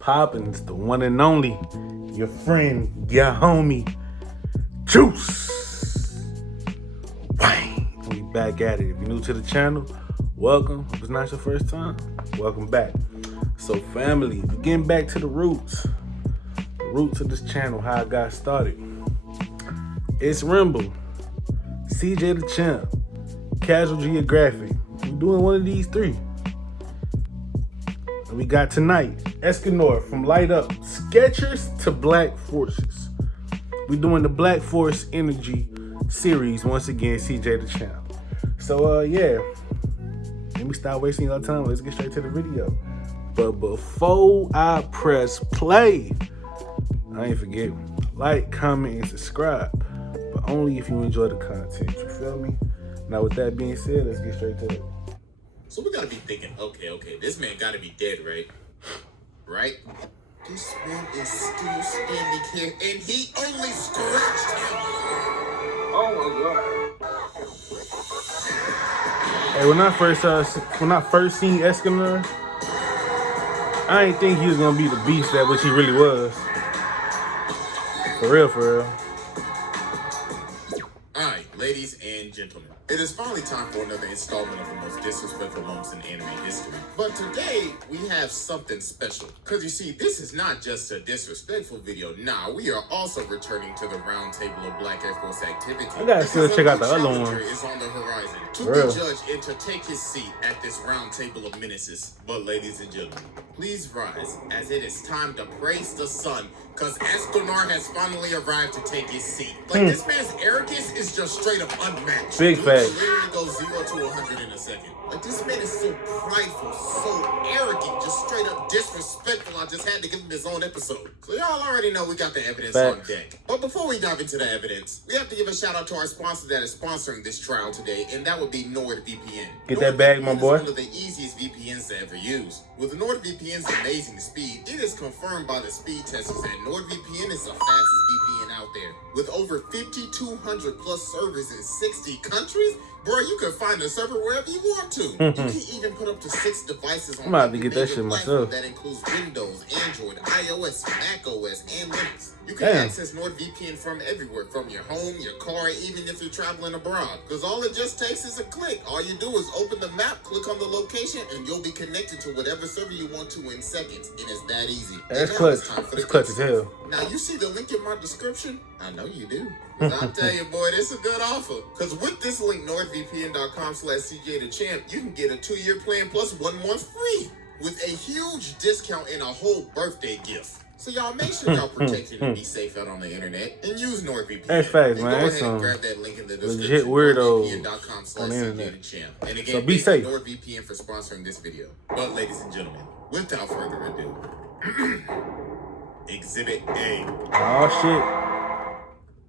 Poppin', it's the one and only, your friend, your homie, Juice. Wang. We back at it. If you're new to the channel, welcome. If it's not your first time, welcome back. So family, we're getting back to the roots of this channel, how I got started. It's Rimble, CJ DaChamp, Casual Geographic. We're doing one of these three. And we got tonight, ESCANOR, from light up SKECHERS to Black Forces. We're doing the Black Force Energy series once again, CJ DaChamp. So yeah, let me stop wasting your time. Let's get straight to the video. But before I press play, I ain't forget, like, comment, and subscribe. But only if you enjoy the content, you feel me? Now with that being said, let's get straight to it. So we gotta be thinking, okay, this man gotta be dead, right? Right? This man is still standing here, and he only scratched him. Oh my god! Hey, when I first seen ESCANOR, I didn't think he was gonna be the beast that which he really was. For real. All right, ladies and gentlemen. It is finally time for another installment of the most disrespectful moments in anime history. But today, we have something special. Because you see, this is not just a disrespectful video. Nah, we are also returning to the round table of Black Air Force activity. I gotta still check out the other one. Is on the horizon to be judged and to take his seat at this round table of menaces. But ladies and gentlemen, please rise as it is time to praise the sun. Because ESCANOR has finally arrived to take his seat. Like, this man's arrogance is just straight up unmatched. Big fact. Literally goes 0 to 100 in a second. Like, this man is so prideful, so arrogant, just straight up disrespectful. I just had to give him his own episode. So y'all already know we got the evidence on deck. But before we dive into the evidence, we have to give a shout out to our sponsor that is sponsoring this trial today, and that would be NordVPN. Get that bag, my boy. It's one of the easiest VPNs to ever use. With NordVPN's amazing speed, it is confirmed by the speed testers that NordVPN is the fastest VPN out there. With over 5,200 plus servers in 60 countries, bro, you can find a server wherever you want to. You can even put up to 6 devices on I'm about to get that shit myself. That includes Windows, Android, iOS, macOS, and Linux. You can access NordVPN from everywhere, from your home, your car, even if you're traveling abroad. Because all it just takes is a click. All you do is open the map, click on the location, and you'll be connected to whatever server you want to in seconds. And it's that easy. That's clutch. It's clutch as hell. Now, you see the link in my description? I know you do. I'll tell you, boy, this is a good offer. Because with this link, NordVPN.com/CJDaChamp, you can get a 2-year plan plus 1 month free with a huge discount and a whole birthday gift. So y'all make sure y'all protected and be safe out on the internet and use NordVPN. That's facts, and man. Go ahead That's and grab that link in the description. Legit weirdos NordVPN.com/CJDaChamp. on the internet. And again, So be safe. NordVPN for sponsoring this video. But ladies and gentlemen, without further ado, Exhibit A. Oh shit.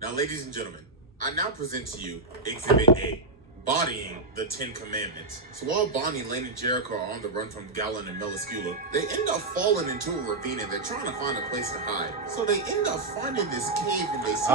Now, ladies and gentlemen, I now present to you Exhibit A, bodying the 10 Commandments. So while Bonnie, Lane, and Jericho are on the run from Galen and Meliscula, they end up falling into a ravine and they're trying to find a place to hide. So they end up finding this cave and they see this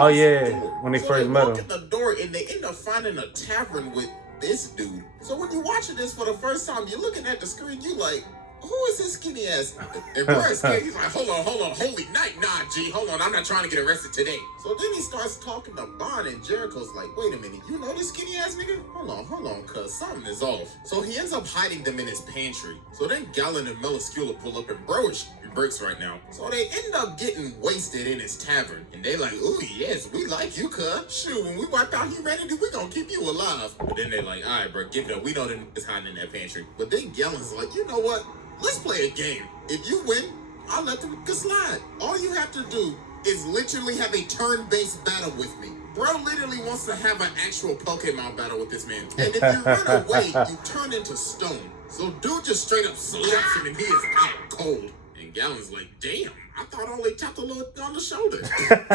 door. When they first met him. They walk in the door and they end up finding a tavern with this dude. So when you're watching this for the first time, you're looking at the screen, you like, who is this skinny ass? And Bryce, he's like, hold on, holy night, nah, G, hold on, I'm not trying to get arrested today. So then he starts talking to Bond, and Jericho's like, wait a minute, you know this skinny ass nigga? Hold on, cuz something is off. So he ends up hiding them in his pantry. So then Galen and Meliscula pull up, and bro is breaks right now. So they end up getting wasted in his tavern. And they like, ooh, yes, we like you, cuz. Shoot, when we wipe out humanity, we gonna keep you alive. But then they like, all right, bro, give it up. We know that niggas hiding in that pantry. But then Galen's like, you know what? Let's play a game. If you win, I'll let the nigga slide. All you have to do is literally have a turn-based battle with me. Bro literally wants to have an actual Pokemon battle with this man. And if you run away, you turn into stone. So dude just straight up slaps him and he is out cold. And Galen's like, damn, I thought I only tapped a little on the shoulder.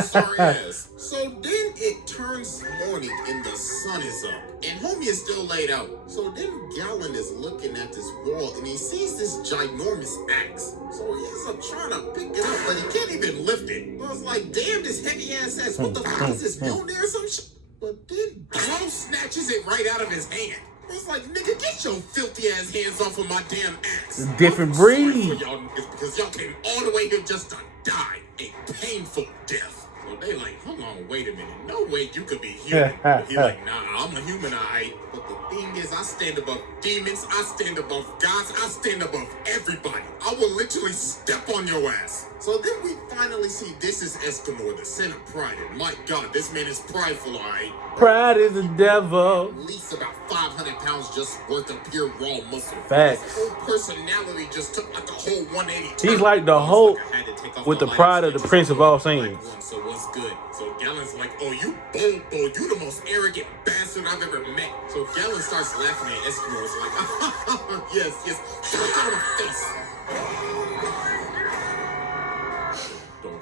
Sorry ass. So then it turns morning and the sun is up. And homie is still laid out. So then Galen is looking at this wall and he sees this ginormous axe. So he ends up trying to pick it up, but he can't even lift it. I was like, damn, this heavy ass axe. What the fuck is this? Mjolnir or some shit? But then Bro snatches it right out of his hand. I was like, nigga, get your filthy ass hands off of my damn axe. It's a different breed. For y'all niggas because y'all came all the way here just to die a painful death. So they like, hold on, wait a minute. No way you could be human. He like, nah, I'm a human, alright. But the thing is, I stand above demons, I stand above gods, I stand above everybody. I will literally step on your ass. So then we finally see this is Escanor, the sin of pride. And my God, this man is prideful, alright? Pride is the devil. At least about 500 pounds just worth of pure raw muscle. Facts. His whole personality just took like a whole 180. He's like the Hulk with the pride of the Prince of all saints. So what's good? So Galen's like, oh, you bold, you the most arrogant bastard I've ever met. So Galen starts laughing at Escanor. It's like, yes, look at her face.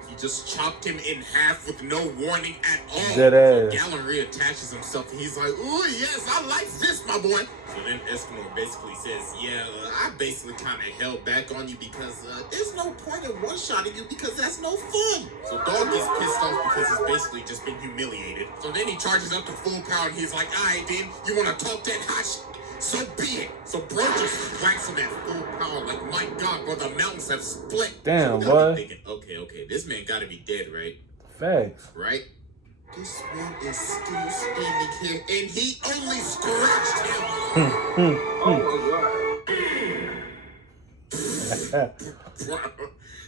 He just chopped him in half with no warning at all. Dead ass. Galen reattaches himself and he's like, ooh, yes, I like this, my boy. So then Escanor basically says, yeah, I basically kind of held back on you because there's no point in one-shotting you because that's no fun. So Dog gets pissed off because he's basically just been humiliated. So then he charges up to full power and he's like, all right, then, you want to talk that hot shit? So be it. So bro just whacks him at full power like, my God, bro, the mountains have split. Damn, so boy. Thinking, okay, this man got to be dead, right? Facts. Right? This man is still standing here, and he only scratched him. Oh my God. Bro,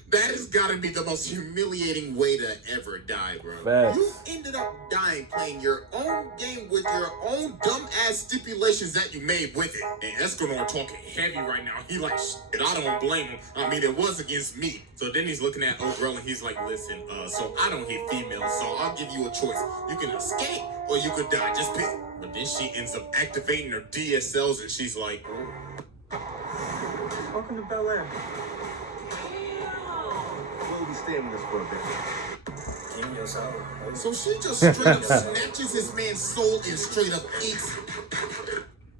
that has got to be the most humiliating way to ever die, bro. Facts. You ended up dying playing your own game with your own dumb-ass stipulations that you made with it. And Escanor talking heavy right now. He like, shit, I don't blame him. I mean, it was against me. So then he's looking at Ogrel and he's like, listen, so I don't hit females, so I'll give you a choice. You can escape or you could die. Just pick. But then she ends up activating her DSLs and she's like, Welcome to Bel Air. We'll be staying with us for a bit. so she just straight up snatches his man's soul and straight up eats it.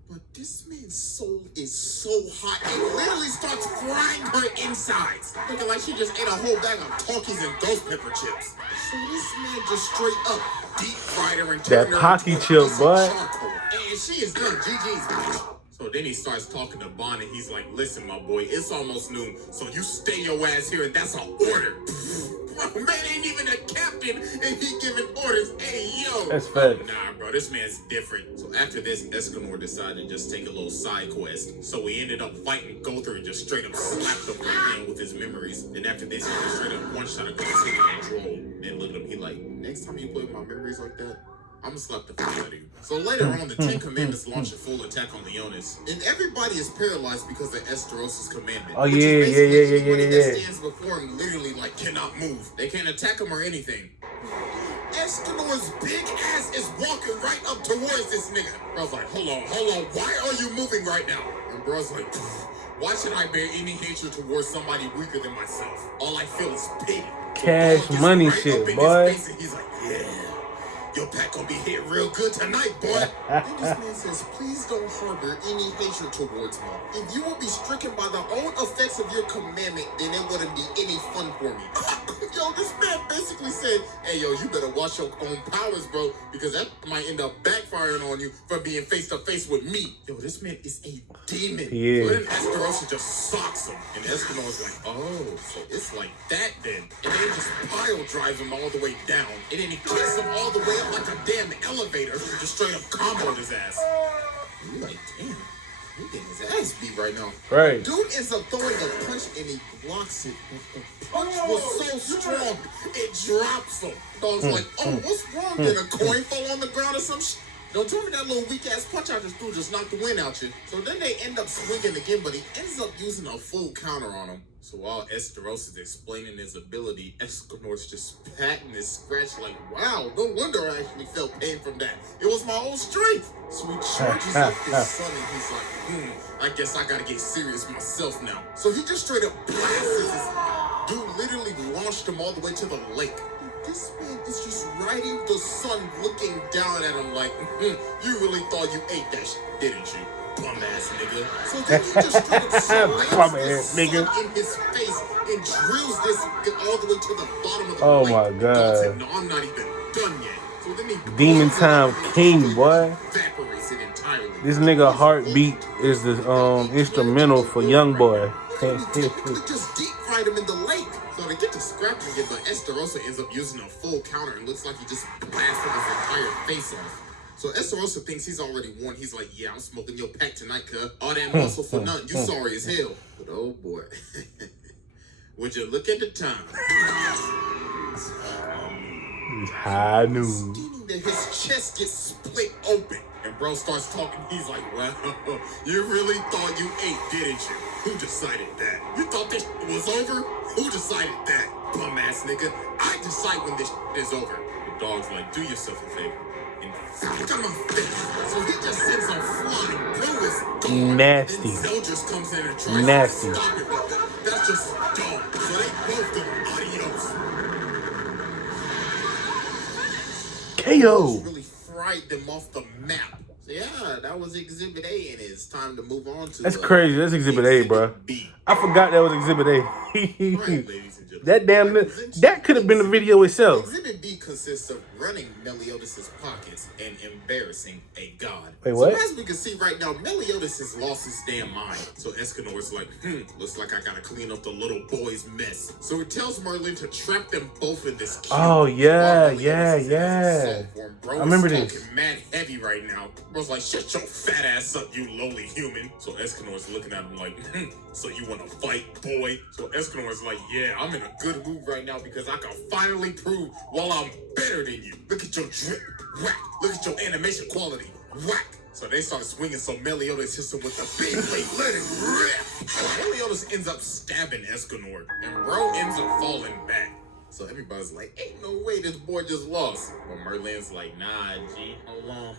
But this man's soul is so hot, it literally starts frying her insides. Looking like she just ate a whole bag of Talkies and ghost pepper chips. So this man just straight up deep fried her and turned her Pocky into a chip, piece of boy. charcoal. And she is done. GG's, bitch. So then he starts talking to Bond and he's like, listen, my boy, it's almost noon, so you stay your ass here and that's an order. Bro, man ain't even a captain and he giving orders. Hey, yo. That's facts. Nah, bro, this man's different. So after this, Escanor decided to just take a little side quest. So we ended up fighting Gother and just straight up slapped the right man with his memories. Then after this, he just straight up one-shot a control. And look at him, he like, next time you play with my memories like that, I'm gonna slap the fuck out of you. So later on, the 10 Commandments launch a full attack on Leonis. And everybody is paralyzed because of Esteros' commandment. Oh, which yeah, is basically yeah. anybody that stands before him literally like cannot move. They can't attack him or anything. Escanor's big ass is walking right up towards this nigga. Bro's like, hold on, why are you moving right now? And bro's like, why should I bear any hatred towards somebody weaker than myself? All I feel is pity. Cash So money right shit, up in boy. his face and he's like, yeah. Your pack gonna be hit real good tonight, boy. And this man says, please don't harbor any hatred towards me. If you will be stricken by the own effects of your commandment, then it wouldn't be any fun for me. Yo, this man basically said, hey, yo, you better watch your own powers, bro, because that might end up backfiring on you for being face to face with me. Yo, this man is a demon. Yeah. So then Esterosa just socks him. And Escanor's like, oh, so it's like that then. And then he just pile drives him all the way down. And then he kicks him all the way up like a damn elevator. Just straight up comboed his ass. You like, damn. He getting his ass beat right now. Right. Dude ends up throwing a punch and he blocks it. But the punch was so strong, it drops him. Dog's like, oh, what's wrong? Did a coin fall on the ground or some shit? Don't tell me that little weak ass punch I just threw just knocked the wind out you. So then they end up swinging again, but he ends up using a full counter on him. So while Esteros is explaining his ability, Escanor's just patting his scratch like, wow, no wonder I actually felt pain from that. It was my own strength. So he charges up his son and he's like, I guess I gotta get serious myself now. So he just straight up blasts his Dude literally launched him all the way to the lake. This man is just riding the sun, looking down at him like, you really thought you ate that shit, didn't you? Bum ass nigga. So then he just straight up slams this sun in his face and drills this all the way to the bottom of the lake. Oh my God. God said, no, I'm not even done yet. So then he Demon Time King, boy. evaporates it entirely. This nigga Heartbeat is the instrumental for Young Boy. Just deep fried him in the lake. So they get to scrapping it, but Esterosa ends up using a full counter and looks like he just blasted his entire face off. So Esterosa thinks he's already won. He's like, yeah, I'm smoking your pack tonight, cuz. All that muscle for nothing. You sorry as hell. But oh boy. Would you look at the time? High noon. His chest gets split open. And bro starts talking. He's like, well, you really thought you ate, didn't you? Who decided that? You thought this was over? Who decided that? Bum ass nigga. I decide when this is over. The dog's like, do yourself a favor. And fuck on my face. So he just sends him flying. Bro is gone. Nasty. And Zeldris comes in and tries Nasty. to stop it. But that's just dumb. So they both go adios. KO. Really fried them off the map. So yeah, that was Exhibit A, and it's time to move on to. That's crazy. That's Exhibit A, bro. B. I forgot that was Exhibit A. Right, ladies and gentlemen. That damn, that could have been the video itself. Exhibit B consists of running Meliodas' pockets and embarrassing a god. Wait, what? So as we can see right now, Meliodas has lost his damn mind. So Escanor's like, looks like I gotta clean up the little boy's mess. So he tells Merlin to trap them both in this cube. Oh, yeah, While Meliodas yeah, is in his yeah. soul form. Bro I remember is this. talking mad heavy right now. Bro's like, shut your fat ass up, you lowly human. So Escanor's looking at him like, so you wanna fight, boy? So Escanor's like, yeah, I'm in a good mood right now because I can finally prove while I'm better than you. Look at your drip, whack. Look at your animation quality, whack. So they start swinging, so Meliodas hits him with the big blade, let it rip. So Meliodas ends up stabbing Escanor, and bro ends up falling back. So everybody's like, ain't no way this boy just lost. But Merlin's like, nah, G,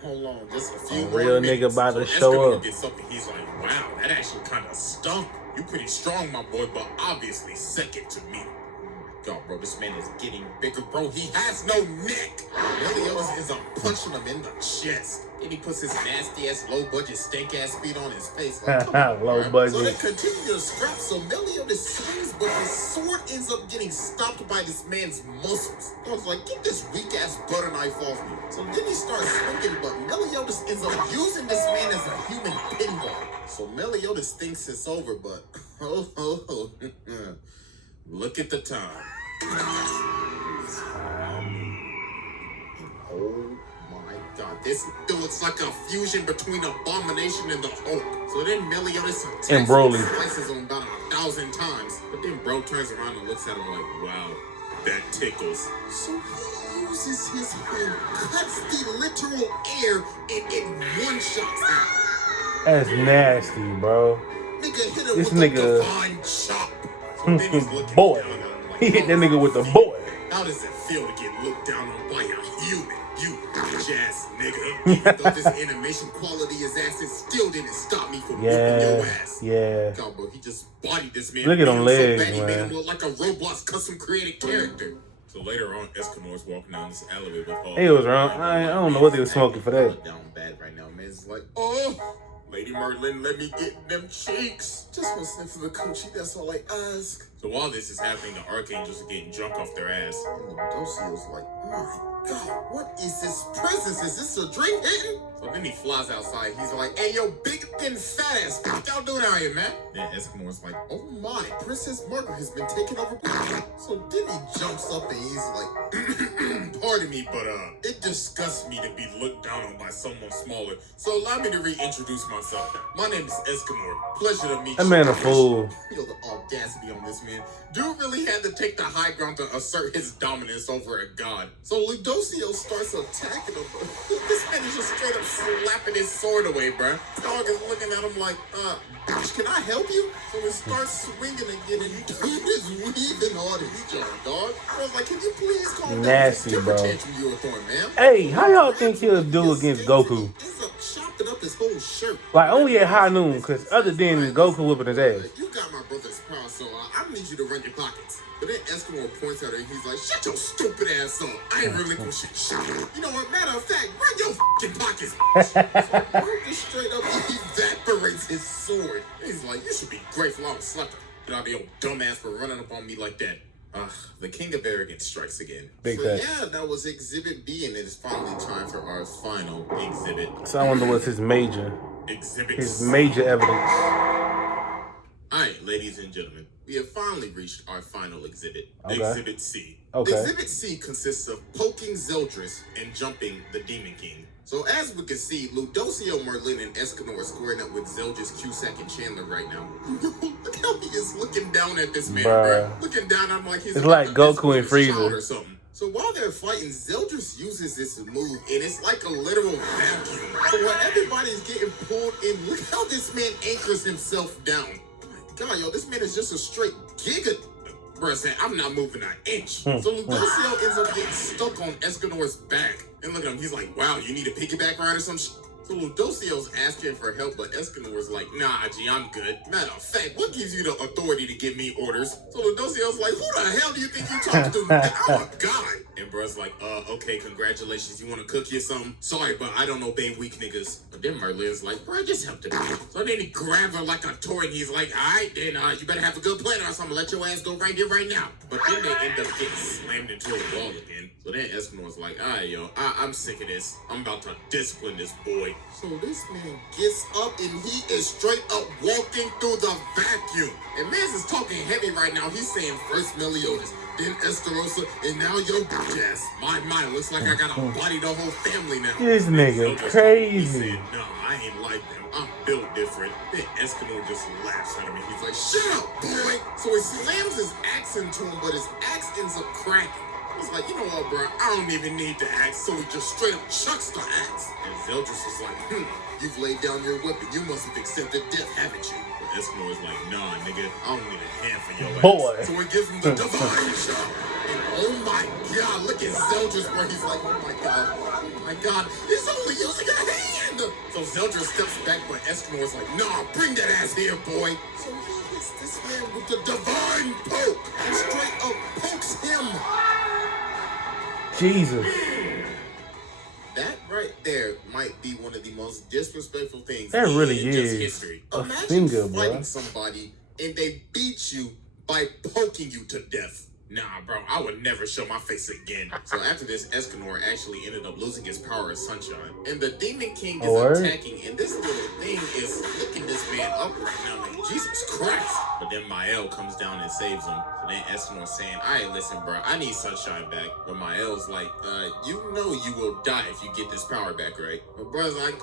hold on, just a few more Real minutes. nigga about to So show Escanor up. gets up and he's like, wow, that actually kind of stunk. You pretty strong, my boy, but obviously second to me. God, bro, this man is getting bigger, bro. He has no neck. Meliodas ends up punching him in the chest. Then he puts his nasty-ass, low-budget, stank-ass feet on his face. Like, come on, Low bro. budget. So they continue to scrap, so Meliodas swings, but his sword ends up getting stopped by this man's muscles. I was like, get this weak-ass butter knife off me. So then he starts swinging, but Meliodas ends up using this man as a human pinball. So Meliodas thinks it's over, but look at the time. Oh my god, this looks like a fusion between Abomination and the Hulk. So then Meliodas And Broly slices him about 1,000 times. But then bro turns around and looks at him like, wow, that tickles. So he uses his hand, cuts the literal air, and it one-shots him. That's nasty, bro. Nigga hit him This with nigga- a divine chop. So then he's looking Boy. down at him like, He hit that nigga with the boy. how does it feel to get looked down on by a human? You bitch ass nigga. Even though this animation quality is ass, it still didn't stop me from whooping your ass. Yeah. God, bro, he just bodied this man. Look at them Made him legs, so bad, he made man. him look like a Roblox custom created character. So later on, Escanor's walking down this alleyway with Hulk. He was wrong. I don't know what they was smoking for that. Down bad right now, man. It's like, oh, Lady Merlin, let me get them cheeks. Just one sniff of the coochie, that's all I ask. So while this is happening, the Archangels are getting drunk off their ass. And the Docio's like, my God, what is this presence? Is this a dream hitting? So then he flies outside. He's like, hey, yo, big, thin, fat ass, what y'all doing out here, man? Then Escanor's like, oh my, Princess Margaret has been taken over. So then he jumps up and he's like, pardon me, but it disgusts me to be looked down on by someone smaller. So allow me to reintroduce myself. My name is Escanor. Pleasure to meet you. That man a fool. Feel the audacity on this man. Dude really had to take the high ground to assert his dominance over a god. So Ludocio starts attacking him. This man is just straight up slapping his sword away, bruh. Dog is looking at him like, bitch, can I help you? So he starts swinging again, and dude is weaving on his jaw, dog. I was like, can you please calm Nasty, down? bro. Tantrum you were throwing, man. Hey, how y'all think he'll do against Goku? Ends up chopping up his whole shirt. Like, only at high noon, because other than Goku whooping his ass. You got my brother's power, so I need you to run your pockets. But then Escanor points at her and he's like, shut your stupid ass up. I ain't relinquishing shit. You know what, matter of fact, run your fucking pockets. So Word just straight up evaporates his sword. He's like, you should be grateful I was slapped out of your dumbass for running up on me like that. The king of arrogance strikes again. Big so facts. yeah, that was Exhibit B, and it is finally time for our final exhibit. So I wonder what's his major Exhibit evidence. Alright, ladies and gentlemen, we have finally reached our final exhibit. Okay. Exhibit C. Okay. Exhibit C consists of poking Zeldris and jumping the Demon King. So as we can see, Ludocio, Merlin, and Escanor are squaring up with Zeldris, Cusack, and Chandler right now. Look how he is looking down at this man, bro. Looking down at him like he's it's like Goku and Frieza Frieza or something. So while they're fighting, Zeldris uses this move, and it's like a literal vacuum. So while everybody's getting pulled in, look how this man anchors himself down. Oh my God, yo, this man is just a straight giga. Bro, saying, I'm not moving an inch. So Ludocio ends up getting stuck on Escanor's back. And look at him, he's like, wow, you need a piggyback ride or some shit? So Ludocio's asking for help, but Escanor's like, nah, G, I'm good. Matter of fact, what gives you the authority to give me orders? So Ludocio's like, who the hell do you think you talking to? I'm a guy. And bro's like, okay, congratulations. You want to cook you something? Sorry, but I don't obey weak niggas. But then Merlin's like, bro, just help them. So then he grabs her like a toy, and he's like, all right, then you better have a good plan or else I'm going to let your ass go right here, right now. But then they end up getting slammed into a wall again. So then Escanor's like, all right, yo, I'm sick of this. I'm about to discipline this boy. So this man gets up and he is straight up walking through the vacuum. And Mans is talking heavy right now. He's saying first Meliodas, then Estarossa, and now your bitch ass. My, looks like I got to body the whole family now. This nigga So crazy. He said, no, I ain't like them. I'm built different. Then Escanor just laughs at him and he's like, shut up, boy. So he slams his axe into him, but his axe ends up cracking. He's like, you know what, bro? I don't even need the axe. So he just straight up chucks the axe. And Zeldris is like, you've laid down your weapon. You must have accepted death, haven't you? But Escanor is like, nah, nigga, I don't need a hand for your ass. Boy. So he gives him the divine shot. And oh my God, look at Zeldris where he's like, oh my God, he's only using a hand. So Zeldris steps back, but Escanor's like, nah, bring that ass here, boy. So he hits this man with the divine poke and straight up pokes him. Jesus. That right there might be one of the most disrespectful things That really in just is history. a Imagine finger, fighting bro. somebody and they beat you by poking you to death. Nah, bro, I would never show my face again. So after this, Escanor actually ended up losing his power as Sunshine. And the Demon King is attacking, and this little thing is looking this man up right now like, Jesus Christ. But then Mael comes down and saves him. So then Escanor's saying, all right, listen, bro, I need Sunshine back. But Mael's like, you know you will die if you get this power back, right? But bro's like,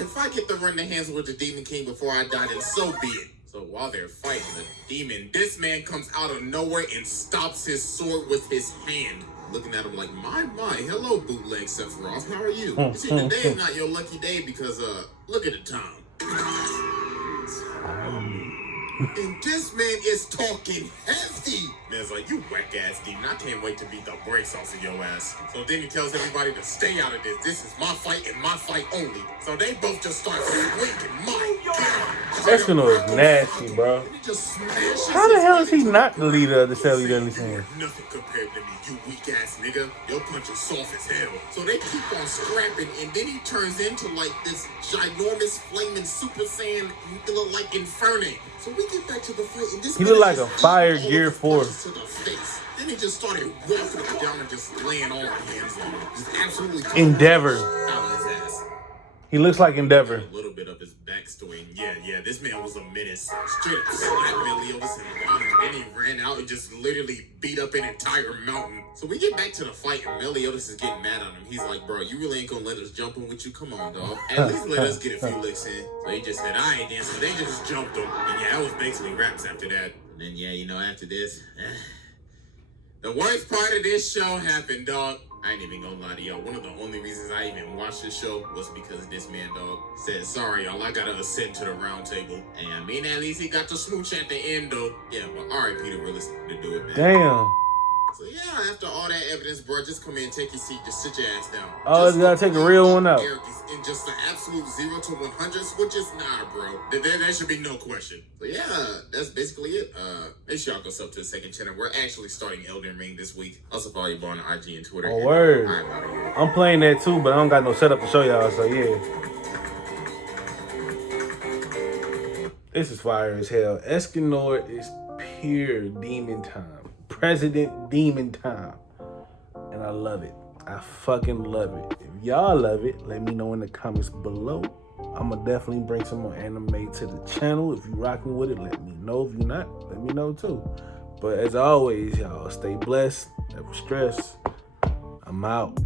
if I get to run the hands with the Demon King before I die, then so be it. So while they're fighting the demon, this man comes out of nowhere and stops his sword with his hand. Looking at him like, my, hello, bootleg Sephiroth, how are you? You see, today is not your lucky day because, look at the time. And this man is talking heavy. Man's like, you whack ass demon. I can't wait to beat the brakes off of your ass. So then he tells everybody to stay out of this. This is my fight and my fight only. So they both just start swinging. My God. Escanor is nasty, bro. How the hell is he not the leader of the Shelly Deadly Sins? Nothing compared to me, you weak ass nigga. Your punch is soft as hell. So they keep on scrapping, and then he turns into like this ginormous flaming Super Saiyan, look like Inferno. So we get back to the fight, and this He man look like is a just Fire eating all Gear the 4. punches to the face. Then he just started walking up and down and just laying all our hands on him. Just absolutely Endeavor. out of his ass. He looks like Endeavor. A little bit of his backstory. And yeah, this man was a menace. Straight up slapped Meliodas and won, and then he ran out and just literally beat up an entire mountain. So we get back to the fight, and Meliodas is getting mad on him. He's like, bro, you really ain't gonna let us jump in with you? Come on, dog. At least let us get a few licks in. So he just said, all right, then. So they just jumped him. And yeah, that was basically raps after that. And then, yeah, you know, after this, the worst part of this show happened, dog. I ain't even gonna lie to y'all. One of the only reasons I even watched this show was because this man, dog, said, sorry, y'all, I gotta ascend to the round table. And I mean, at least he got to smooch at the end, though. Yeah, but R.I.P. to realist to do it, man. Damn. So yeah, after all that evidence, bro, just come in, take your seat, just sit your ass down. Oh, Just you gotta take a real one out. arrogance in just the absolute 0 to 100 switches, nah, bro. There should be no question. So yeah, that's basically it. Make sure y'all go sub to the second channel. We're actually starting Elden Ring this week. Also follow your boy on IG and Twitter. Oh, word. I'm out of here. I'm playing that too, but I don't got no setup to show y'all, so yeah. This is fire as hell. ESCANOR is pure demon time. President demon time. And I love it. I fucking love it. If y'all love it, let me know in the comments below. I'ma definitely bring some more anime to the channel. If you rocking with it, let me know. If you're not, let me know too. But as always, y'all stay blessed, never stress. I'm out.